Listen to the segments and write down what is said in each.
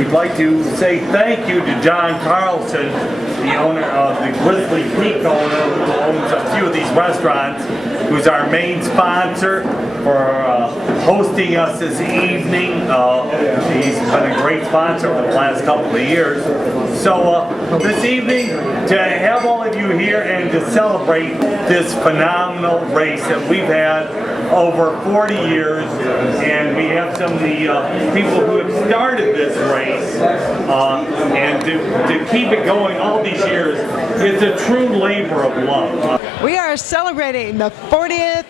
we'd like to say thank you to John Carlson, the owner of the Grizzly Peak owner, who owns a few of these restaurants, who's our main sponsor for hosting us this evening. He's been a great sponsor over the last couple of years. So this evening, to have all of you here and to celebrate this phenomenal race that we've had over 40 years, and we have some of the people who have started this race, and to keep it going all these years, it's a true labor of love. We are celebrating the 40th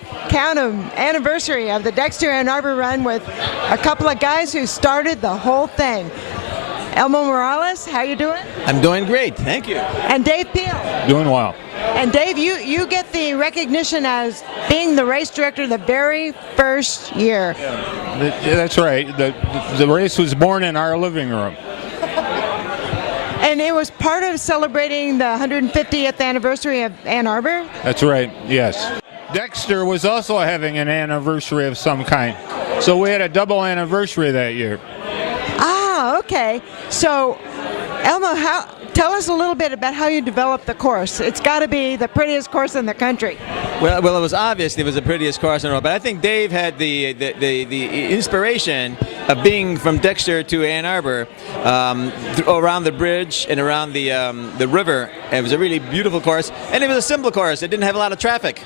anniversary of the Dexter and Arbor Run with a couple of guys who started the whole thing. Elmo Morales, how you doing? I'm doing great, thank you. And Dave Peel. Doing well. And Dave, you get the recognition as being the race director the very first year. Yeah, that's right. The race was born in our living room. And it was part of celebrating the 150th anniversary of Ann Arbor? That's right, yes. Dexter was also having an anniversary of some kind. So we had a double anniversary that year. Ah, okay. So, Elmo, tell us a little bit about how you developed the course. It's got to be the prettiest course in the country. Well, it was obviously the prettiest course in the world, but I think Dave had the inspiration of being from Dexter to Ann Arbor, around the bridge and around the river. It was a really beautiful course, and it was a simple course. It didn't have a lot of traffic.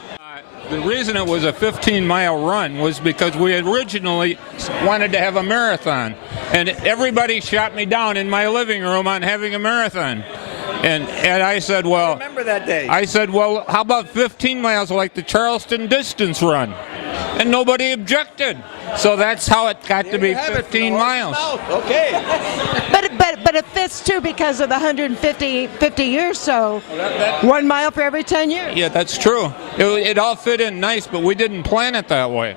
The reason it was a 15-mile run was because we originally wanted to have a marathon, and everybody shot me down in my living room on having a marathon. And I said, well, I remember that day. I said, well, how about 15 miles like the Charleston distance run? And nobody objected. So that's how it got to be 15 miles. Okay. But it fits too because of the 50 years, so 1 mile for every 10 years. Yeah, that's true. It all fit in nice, but we didn't plan it that way.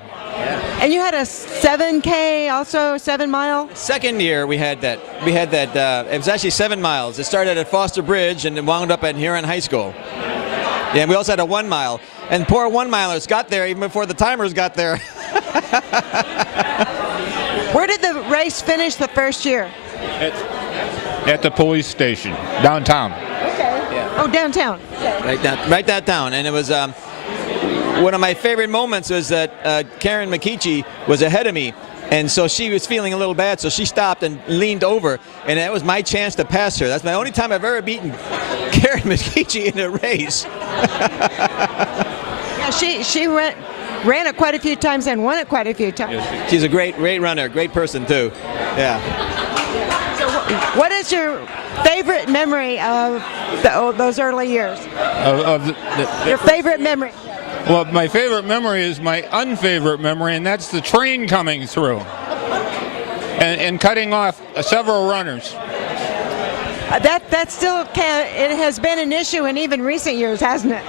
And you had a 7K, also 7 mile? Second year we had that. It was actually 7 miles. It started at Foster Bridge and it wound up at Huron High School. Yeah, and we also had a 1 mile. And poor 1 milers got there even before the timers got there. Where did the race finish the first year? At the police station, downtown. Okay. Yeah. Oh, downtown. Okay. Right downtown. And it was one of my favorite moments was that Karen McKeechee was ahead of me. And so she was feeling a little bad, so she stopped and leaned over, and that was my chance to pass her. That's my only time I've ever beaten Karen McKeechee in a race. Yeah, she ran it quite a few times and won it quite a few times. She's a great runner, great person too. Yeah. So what is your favorite memory of those early years? Your favorite memory? Well, my favorite memory is my unfavorite memory, and that's the train coming through and cutting off several runners. That still it has been an issue in even recent years, hasn't it?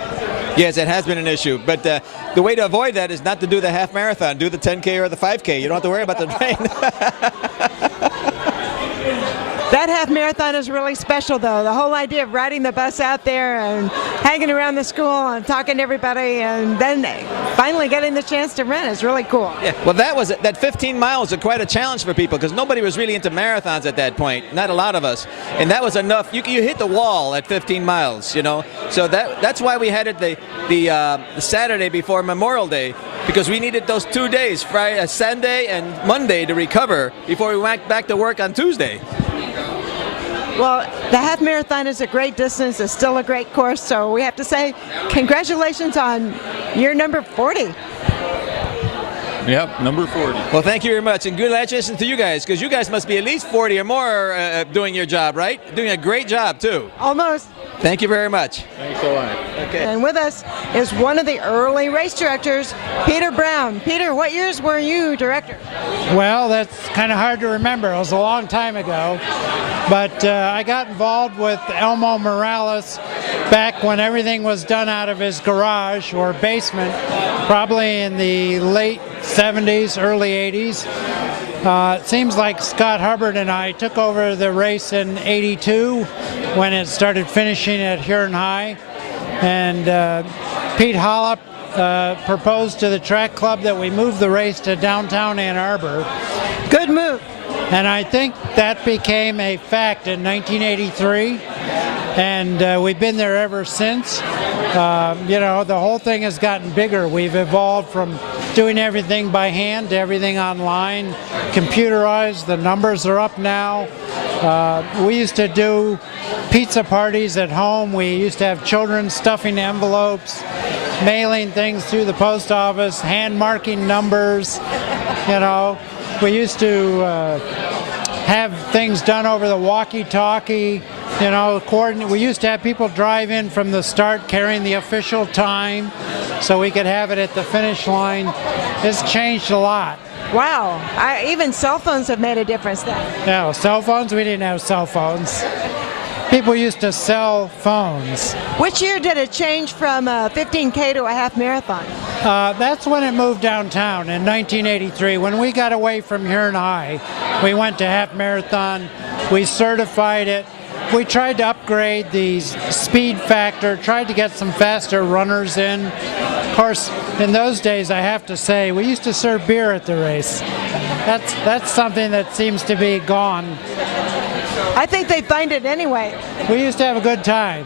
Yes, it has been an issue, but the way to avoid that is not to do the half marathon. Do the 10K or the 5K. You don't have to worry about the train. That half marathon is really special, though. The whole idea of riding the bus out there and hanging around the school and talking to everybody and then finally getting the chance to run is really cool. Yeah, well, that 15 miles was quite a challenge for people because nobody was really into marathons at that point, not a lot of us. And that was enough. You hit the wall at 15 miles, you know. So that's why we had it the Saturday before Memorial Day, because we needed those 2 days, Friday, Sunday and Monday, to recover before we went back to work on Tuesday. Well, the half marathon is a great distance. It's still a great course. So we have to say congratulations on year number 40. Yep, number 40. Well, thank you very much, and congratulations to you guys, because you guys must be at least 40 or more doing your job, right? Doing a great job, too. Almost. Thank you very much. Thanks a lot. Okay. And with us is one of the early race directors, Peter Brown. Peter, what years were you director? Well, that's kind of hard to remember. It was a long time ago. But I got involved with Elmo Morales back when everything was done out of his garage or basement, probably in the late 70s, early 80s. It seems like Scott Hubbard and I took over the race in '82 when it started finishing at Huron High. And Pete Hollop proposed to the track club that we move the race to downtown Ann Arbor. Good move. And I think that became a fact in 1983, and we've been there ever since. You know, the whole thing has gotten bigger. We've evolved from doing everything by hand to everything online, computerized. The numbers are up now. We used to do pizza parties at home. We used to have children stuffing envelopes, mailing things through the post office, hand marking numbers, you know. We used to have things done over the walkie-talkie, you know, coordinate. We used to have people drive in from the start carrying the official time so we could have it at the finish line. It's changed a lot. Wow, even cell phones have made a difference then. No, cell phones? We didn't have cell phones. People used to sell phones. Which year did it change from a 15K to a half marathon? That's when it moved downtown in 1983. When we got away from Huron High, we went to half marathon. We certified it. We tried to upgrade the speed factor, tried to get some faster runners in. Of course, in those days, I have to say, we used to serve beer at the race. That's something that seems to be gone. I think they find it anyway. We used to have a good time.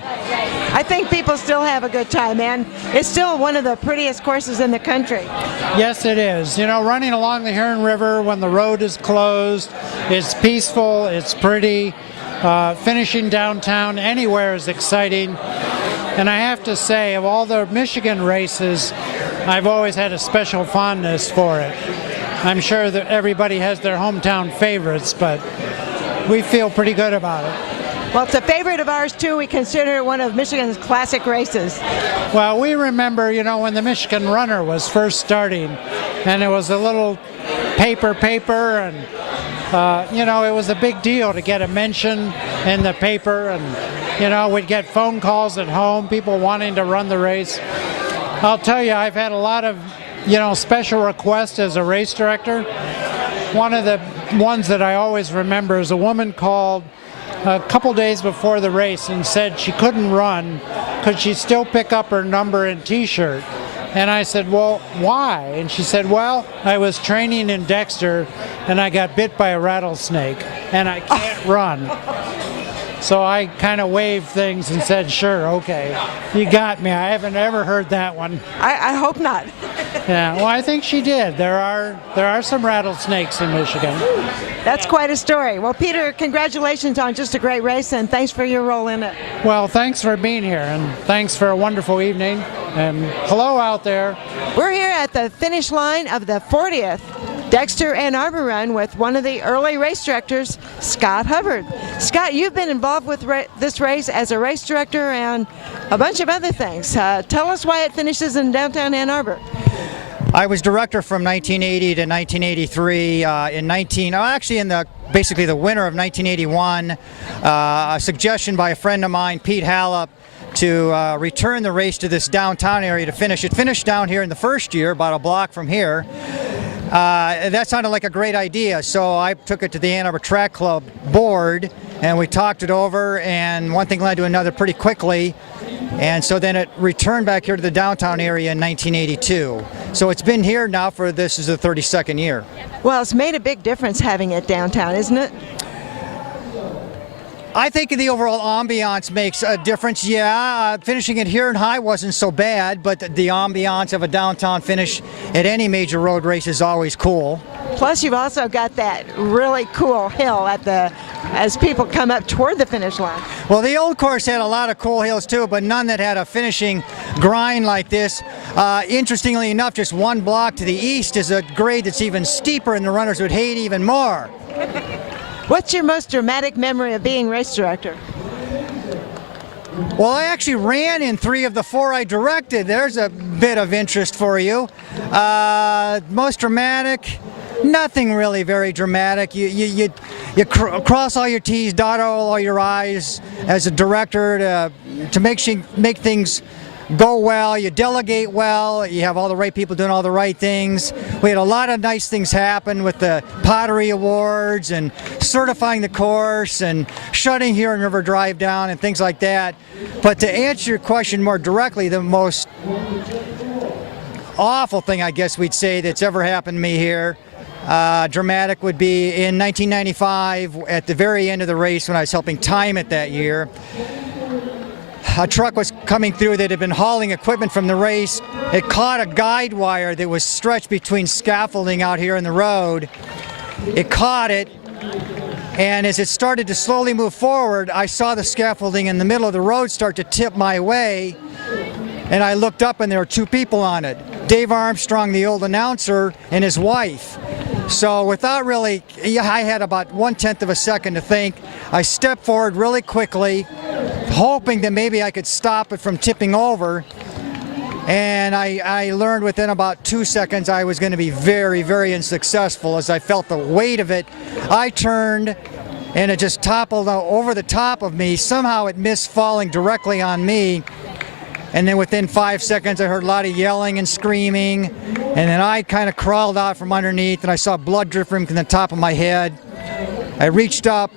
I think people still have a good time, man. It's still one of the prettiest courses in the country. Yes, it is. You know, running along the Huron River when the road is closed, it's peaceful, it's pretty. Finishing downtown anywhere is exciting. And I have to say, of all the Michigan races, I've always had a special fondness for it. I'm sure that everybody has their hometown favorites, but we feel pretty good about it. Well, it's a favorite of ours, too. We consider it one of Michigan's classic races. Well, we remember, you know, when the Michigan Runner was first starting, and it was a little paper, and, you know, it was a big deal to get a mention in the paper, and, you know, we'd get phone calls at home, people wanting to run the race. I'll tell you, I've had a lot of, you know, special requests as a race director. One of the ones that I always remember is a woman called a couple days before the race and said she couldn't run. Could she still pick up her number and t-shirt? And I said, well, why? And she said, well, I was training in Dexter and I got bit by a rattlesnake and I can't run. So I kind of waved things and said, sure, okay, you got me. I haven't ever heard that one. I hope not. Yeah, well, I think she did. There are some rattlesnakes in Michigan. That's quite a story. Well, Peter, congratulations on just a great race, and thanks for your role in it. Well, thanks for being here, and thanks for a wonderful evening. And hello out there. We're here at the finish line of the 40th Dexter and Arbor Run with one of the early race directors, Scott Hubbard. Scott, you've been involved with this race as a race director and a bunch of other things. Tell us why it finishes in downtown Ann Arbor. I was director from 1980 to 1983. Basically the winter of 1981, a suggestion by a friend of mine, Pete Hallop, to return the race to this downtown area to finish. It finished down here in the first year, about a block from here. That sounded like a great idea, so I took it to the Ann Arbor Track Club board, and we talked it over, and one thing led to another pretty quickly, and so then it returned back here to the downtown area in 1982. So it's been here now for, this is the 32nd year. Well, it's made a big difference having it downtown, isn't it? I think the overall ambiance makes a difference. Yeah, finishing it here in High wasn't so bad, but the ambiance of a downtown finish at any major road race is always cool. Plus, you've also got that really cool hill as people come up toward the finish line. Well, the old course had a lot of cool hills too, but none that had a finishing grind like this. Interestingly enough, just one block to the east is a grade that's even steeper, and the runners would hate even more. What's your most dramatic memory of being race director? Well, I actually ran in 3 of the 4 I directed. There's a bit of interest for you. Most dramatic, nothing really very dramatic. You cross all your T's, dot all your I's as a director to make things go well. You delegate well. You have all the right people doing all the right things. We had a lot of nice things happen with the pottery awards and certifying the course and shutting Huron River Drive down and things like that. But to answer your question more directly, the most awful thing I guess we'd say that's ever happened to me here Dramatic would be in 1995 at the very end of the race when I was helping time it that year. A truck was coming through that had been hauling equipment from the race. It caught a guide wire that was stretched between scaffolding out here in the road. It caught it, and as it started to slowly move forward, I saw the scaffolding in the middle of the road start to tip my way, and I looked up and there were two people on it. Dave Armstrong, the old announcer, and his wife. So without really, I had about 1/10 of a second to think. I stepped forward really quickly, hoping that maybe I could stop it from tipping over. And I learned within about 2 seconds I was going to be very, very unsuccessful as I felt the weight of it. I turned and it just toppled over the top of me. Somehow it missed falling directly on me. And then within 5 seconds I heard a lot of yelling and screaming. And then I kind of crawled out from underneath and I saw blood dripping from the top of my head. I reached up,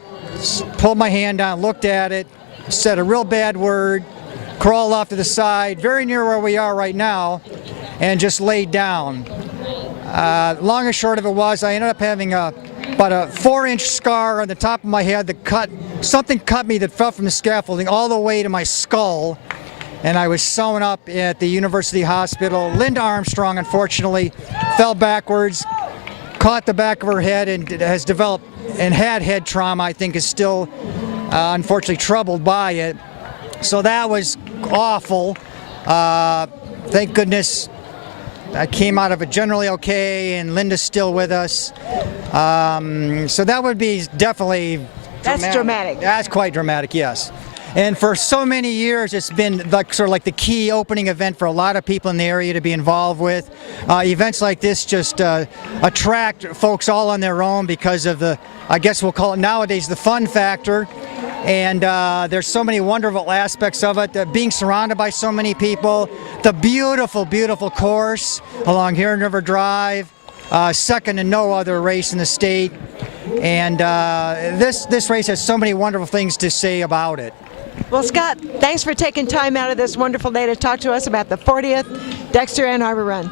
pulled my hand down, looked at it, said a real bad word, crawled off to the side, very near where we are right now, and just laid down. Long and short of it was, I ended up having about a 4-inch scar on the top of my head that something cut me that fell from the scaffolding all the way to my skull, and I was sewn up at the University Hospital. Linda Armstrong, unfortunately, fell backwards, caught the back of her head, and has developed and had head trauma. I think is still, unfortunately, troubled by it. So that was awful. Thank goodness I came out of it generally okay, and Linda's still with us. So that would be definitely dramatic. That's dramatic. That's quite dramatic, yes. And for so many years, it's been like sort of like the key opening event for a lot of people in the area to be involved with. Events like this just attract folks all on their own because of the, I guess we'll call it nowadays, the fun factor. And there's so many wonderful aspects of it, being surrounded by so many people, the beautiful, beautiful course along Huron River Drive, second to no other race in the state. And this race has so many wonderful things to say about it. Well, Scott, thanks for taking time out of this wonderful day to talk to us about the 40th Dexter and Arbor Run.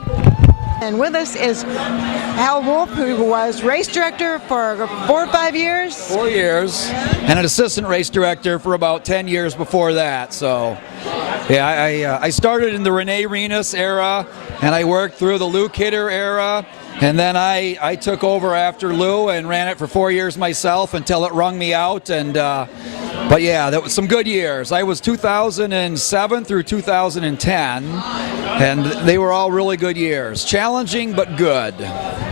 And with us is Hal Wolf, who was race director for 4 or 5 years. 4 years, and an assistant race director for about 10 years before that. So, yeah, I started in the Renee Renas era, and I worked through the Lou Kidder era, and then I took over after Lou and ran it for 4 years myself until it wrung me out. And but yeah, that was some good years. I was 2007 through 2010, and they were all really good years. Challenging, but good.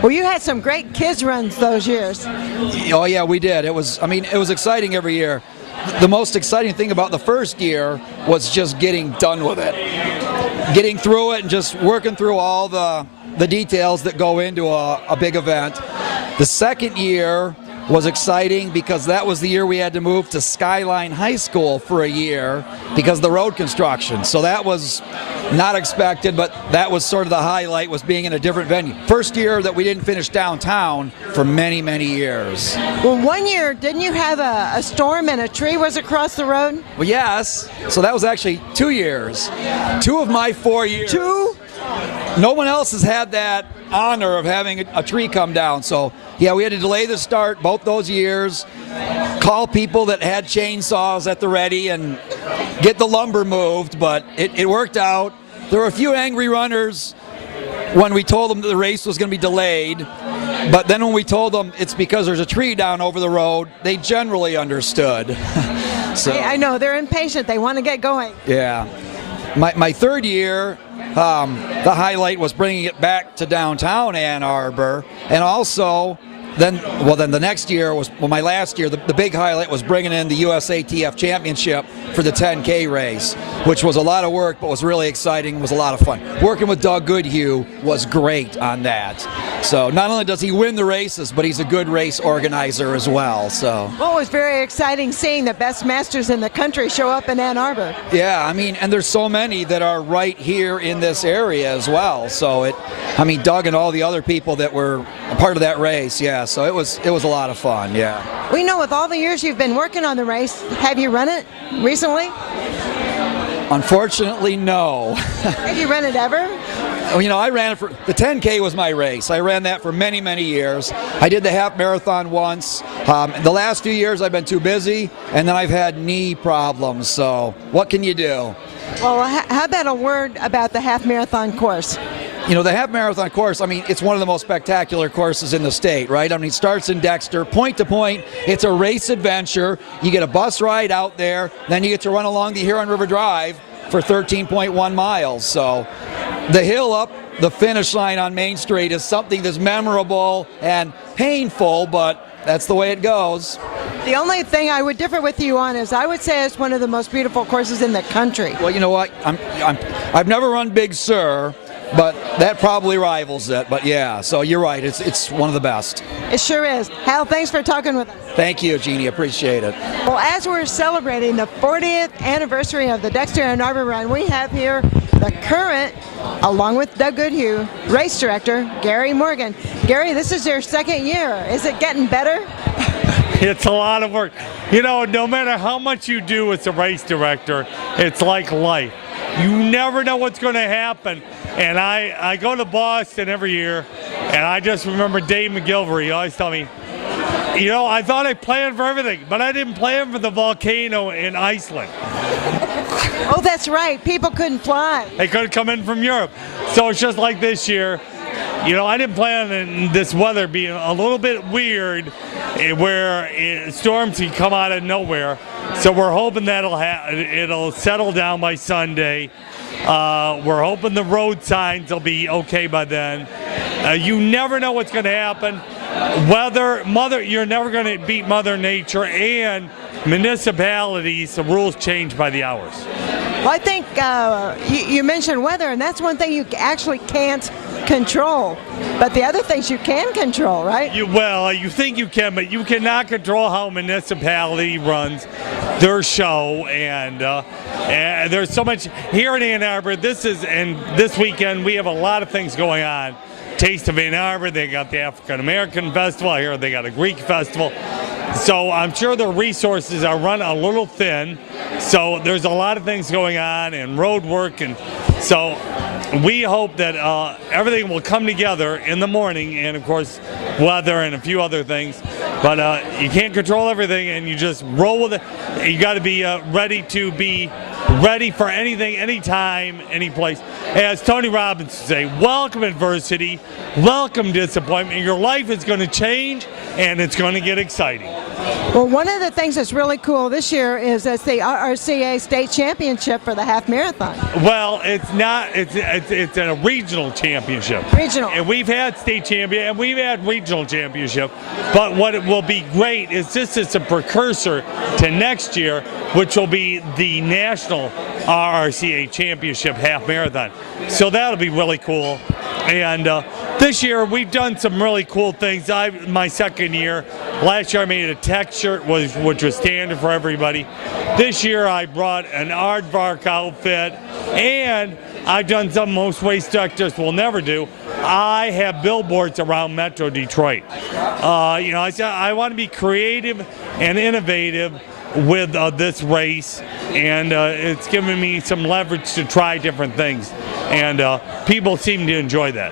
Well, you had some great kids runs those years. Oh yeah, we did. It was exciting every year. The most exciting thing about the first year was just getting done with it. Getting through it and just working through all the details that go into a big event. The second year was exciting because that was the year we had to move to Skyline High School for a year because of the road construction. So that was not expected, but that was sort of the highlight, was being in a different venue. First year that we didn't finish downtown for many, many years. Well, 1 year, didn't you have a storm and a tree was across the road? Well, yes. So that was actually 2 years. 2 of my 4 years. 2? No one else has had that honor of having a tree come down. So, yeah, we had to delay the start both those years, call people that had chainsaws at the ready and get the lumber moved, but it worked out. There were a few angry runners when we told them that the race was going to be delayed, but then when we told them it's because there's a tree down over the road, they generally understood. So, Hey, I know, they're impatient. They want to get going. yeah. My third year, the highlight was bringing it back to downtown Ann Arbor, and also then the next year was, my last year, the big highlight was bringing in the USATF Championship for the 10K race, which was a lot of work, but was really exciting, was a lot of fun. Working with Doug Goodhue was great on that. So not only does he win the races, but he's a good race organizer as well. So. Well, it was very exciting seeing the best masters in the country show up in Ann Arbor. Yeah, I mean, and there's so many that are right here in this area as well. So Doug and all the other people that were a part of that race, yeah. So it was a lot of fun, yeah. We know with all the years you've been working on the race, have you run it recently? Unfortunately, no. Have you run it ever? You know, I ran it for, the 10K was my race. I ran that for many, many years. I did the half marathon once. The last few years I've been too busy, and then I've had knee problems, so what can you do? Well, how about a word about the half marathon course? You know, the half marathon course, I mean, it's one of the most spectacular courses in the state, right? I mean, it starts in Dexter, point to point. It's a race adventure. You get a bus ride out there, then you get to run along the Huron River Drive for 13.1 miles. So the hill up the finish line on Main Street is something that's memorable and painful, but that's the way it goes. The only thing I would differ with you on is I would say it's one of the most beautiful courses in the country. Well, you know what? I've never run Big Sur, but that probably rivals it. But yeah, so you're right. It's one of the best. It sure is. Hal, thanks for talking with us. Thank you, Jeannie. Appreciate it. Well, as we're celebrating the 40th anniversary of the Dexter and Arbor Run, we have here the current, along with Doug Goodhue, race director, Gary Morgan. Gary, this is your second year. Is it getting better? It's a lot of work. You know, no matter how much you do as a race director, it's like life. You never know what's going to happen. And I go to Boston every year, and I just remember Dave McGilvery. He always tell me, you know, I thought I planned for everything, but I didn't plan for the volcano in Iceland. Oh, that's right. People couldn't fly. They couldn't come in from Europe. So it's just like this year. You know, I didn't plan on this weather being a little bit weird, where storms can come out of nowhere. So we're hoping that it'll settle down by Sunday. We're hoping the road signs will be okay by then. You never know what's going to happen. You're never going to beat Mother Nature, and municipalities, the rules change by the hours. Well, I think you mentioned weather, and that's one thing you actually can't control. But the other things you can control, right? You think you can, but you cannot control how a municipality runs their show. And there's so much here in Ann Arbor. This weekend we have a lot of things going on. Taste of Ann Arbor, they got the African American Festival. I hear they got a Greek festival. So I'm sure the resources are run a little thin. So there's a lot of things going on and road work, and so we hope that everything will come together in the morning, and of course weather and a few other things. But you can't control everything, and you just roll with it. You got to be ready for anything, anytime, any place. As Tony Robbins would say, welcome adversity, welcome disappointment. Your life is going to change, and it's going to get exciting. Well, one of the things that's really cool this year is it's the RRCA State Championship for the half marathon. Well, it's not. It's a regional championship. Regional. And we've had state champion, and we've had regional championship. But what it will be great is this is a precursor to next year, which will be the national RRCA championship half marathon. So that'll be really cool. And this year we've done some really cool things. My second year. Last year I made a tech shirt, which was standard for everybody. This year I brought an aardvark outfit, and I've done something most race directors will never do. I have billboards around Metro Detroit. I said I want to be creative and innovative with this race, and it's given me some leverage to try different things, and people seem to enjoy that.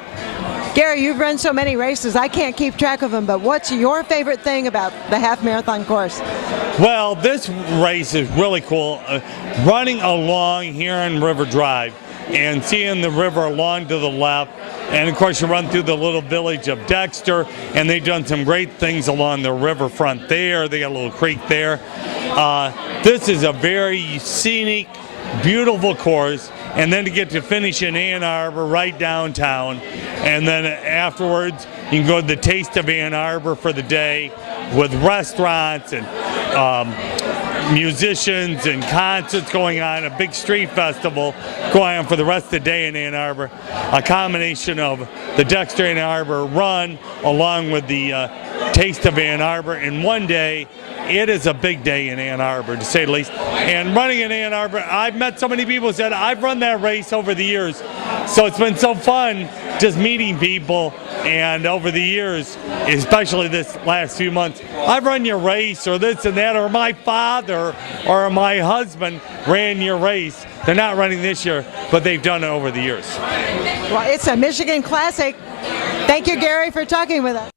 Gary, you've run so many races, I can't keep track of them, but what's your favorite thing about the half marathon course? Well, this race is really cool. Running along Huron River Drive and seeing the river along to the left, and of course you run through the little village of Dexter, and they've done some great things along the riverfront there. They got a little creek there. This is a very scenic, beautiful course, and then to get to finish in Ann Arbor, right downtown, and then afterwards you can go to the Taste of Ann Arbor for the day with restaurants and musicians and concerts going on, a big street festival going on for the rest of the day in Ann Arbor. A combination of the Dexter Ann Arbor run along with the Taste of Ann Arbor in one day. It is a big day in Ann Arbor, to say the least. And running in Ann Arbor, I've met so many people who said, I've run that race over the years. So it's been so fun just meeting people. And over the years, especially this last few months, I've run your race or this and that, or my father or my husband ran your race. They're not running this year, but they've done it over the years. Well, it's a Michigan Classic. Thank you, Gary, for talking with us.